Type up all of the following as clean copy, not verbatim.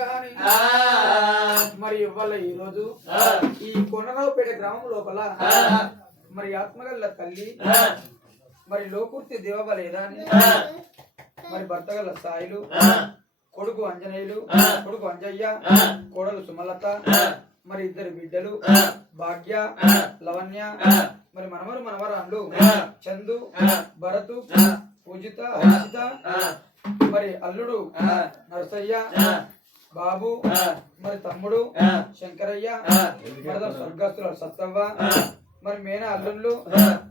గాని మరి ఇవాళ ఈ రోజు ఈ కొండరావుపేట గ్రామం లోపల మరి ఆత్మగల్ల తల్లి మరి లోకుర్తి దేవబలేదా అని మరి భర్త గల స్థాయిలు కొడుకు అంజనేయులు కొడుకు అంజయ్య కోడలు సుమలత మరి ఇద్దరు బిడ్డలు భాగ్య లవణ్య మరి మనవరు మనవరాళ్ళు చందు భరతు పూజిత హర్షిత మరి అల్లుడు నరసయ్య బాబు మరి తమ్ముడు శంకరయ్య మరద స్వర్గస్థుల సత్తవ్వ మరి మేన అల్లుళ్ళు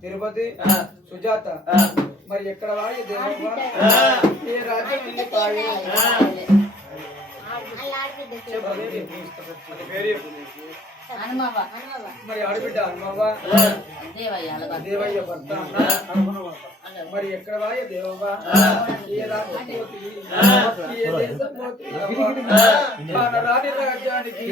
తిరుపతి సుజాత మరి ఎక్కడ వాయి దేవవ్వ ఏ రాజ్యం మరి ఆడబిడ్డ హనుమవ్వ దేవయ్య భర్త మరి ఎక్కడ వాయ దేవవ్వ ఏ రాని రాజ్యానికి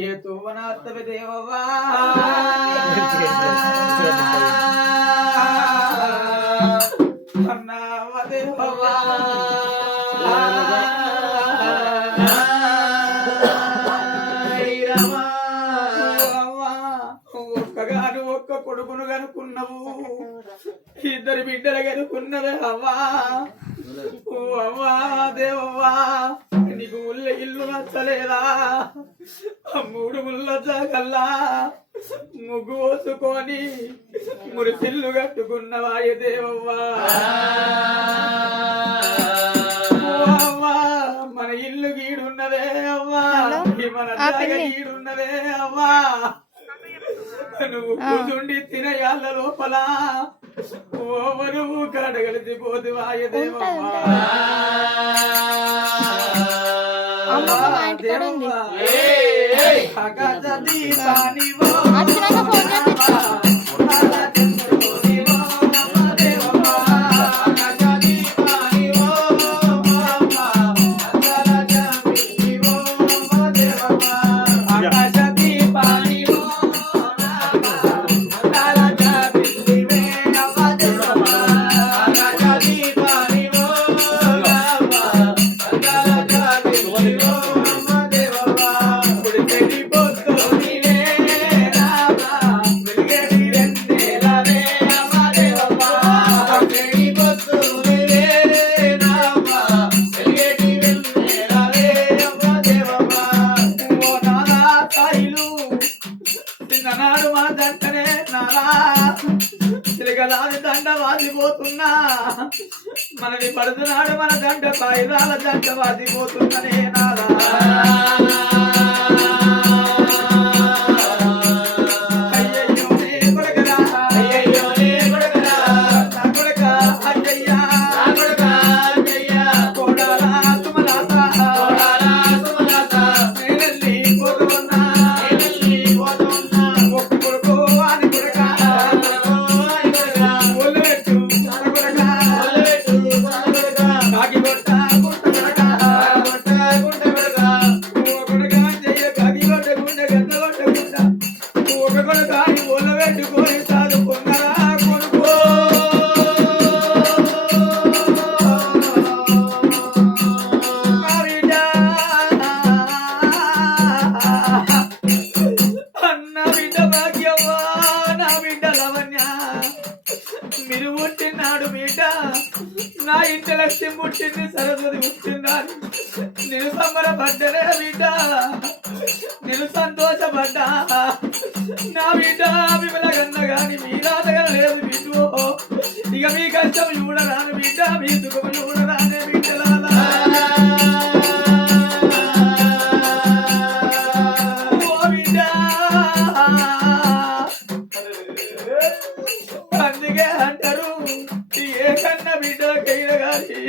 ఏ తువనాత్తవి దేవవ్వా ఒక్కగాను ఒక్క కొడుకును కనుక్కున్నావు ఇద్దరు బిడ్డలు కనుక్కున్నవే అవ్వా అవ్వా దేవవ్వా నీకు ఇల్లు నచ్చలేదా మూడు ముళ్ళ జాగల్లా ముగ్గు పోసుకొని మురిసిల్లు కట్టుకున్నవాయ దేవవ్వా మన ఇల్లు గీడున్నదే అవ్వా మన జాగ గీడున్నదే అవ్వా నువ్వు కూర్చుండి తినయాళ్ళ లోపల ఓవరు కడగలిసి పోతు వాయ దేవవ్వా వాసిపోతున్నా మనది పడుతున్నాడు మన దండ పైరాల దండ వాసిపోతున్ననే నాదా నా ఇంటి లక్ష్యం పుట్టింది సరస్వతి పుట్టిందని నేను సంబరపడ్డనే బిడ్డ నేను సంతోషపడ్డా నా బిడ్డ మిమ్మలగన్న గాని మీ రాతగా లేదు బిడ్డు ఇక మీ కష్టం చూడరాను బిడ్డ మీ సుఖం చూడరానే బిడ్డలాలా అందుకే అంటారు ఏ కన్న బిడ్డలకైనా కానీ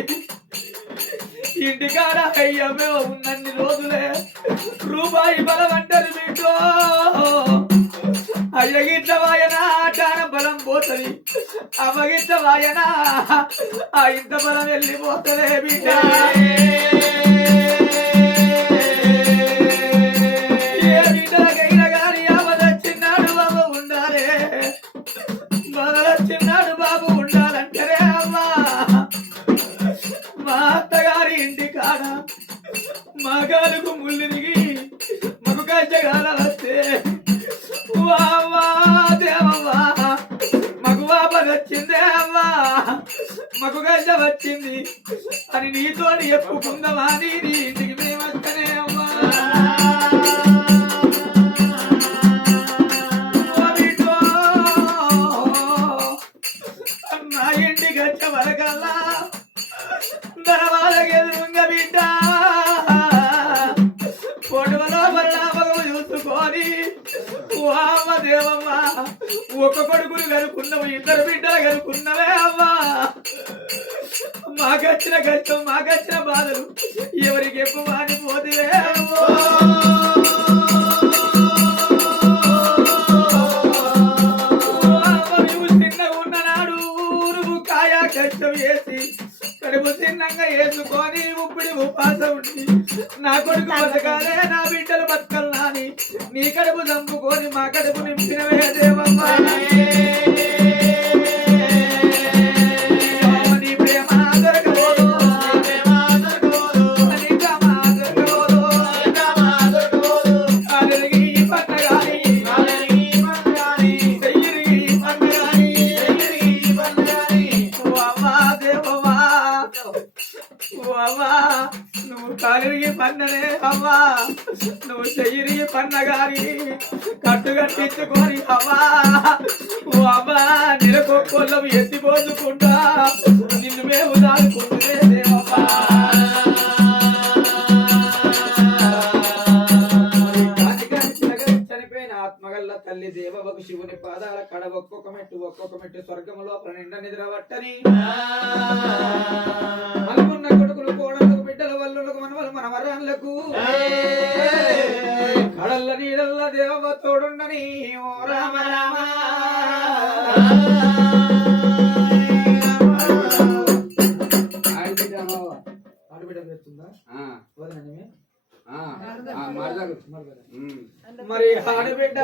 ఇంటికాడ అయ్యమే ఉన్నన్ని రోజులే రూపాయి బలం అంటారు బిడ్డో అయ్యగిట్ల వాయన ఆటాన బలం పోతుంది అమ్మగిట్ల వాయన ఆ ఇంత బలం వెళ్ళిపోతుంది బిడ్డ ఏ బిడ్డలకైనా కానీ అమ్మ తెచ్చినాడు అమ్మ ఉండాలి మాకు గడ్డ వచ్చింది అని నీతో చెప్పుకుందామా నీ ఇంటికి మేము వస్తేనే అమ్మా నా ఇంటికి వచ్చే వరకల్లా దరవాళ్ళకి ఎదురుంగ బిడ్డ పొడవలో పరిణామము చూసుకొని అమ్మ దేవమ్మ ఒక కొడుకులు కనుక్కున్నావు ఇద్దరు బిడ్డలు కనుక్కున్నవే అమ్మా మాకొచ్చిన కష్టం మాకొచ్చిన బాధలు ఎవరికి ఎక్కువ మానిపోతే చిన్నగా ఉన్ననాడు నువ్వు కాయా కష్టం వేసి కడుపు చిన్నంగా వేసుకొని ఉప్పుడు ఉపాసం ఉండి నా కొడుకు బతకాలే నా బిడ్డలు బతకల్లాని నీ కడుపు చంపుకొని మా కడుపు నింపినవే దేవమ్మ నీ ప్రేమ దొరకలేదు నువ్వు కాలిరిగి పన్ననే అవ్వా నువ్వు చెయ్యిరిగి పన్నగాని కట్టు కట్టించుకొని అవ్వా ఓ అవ్వా నిలకొల్లం ఎత్తిపోసుకుంటా నిన్ను మేము దాడుకుంటునే దేవమ్మా చనిపోయిన ఆత్మగల్ల తల్లి దేవకు శివుని పాదాల కడ ఒక్కొక్క మెట్టు స్వర్గములో నిండా నిద్రవట్టని అనుకున్న కొడుకులు కోడలకు బిడ్డల వల్లులకు మనవలు మనవరాళ్లకు కడల్ల నీడల్ల దేవ తోడుండని ఓ రామ రామ మరి ఆడబిడ్డ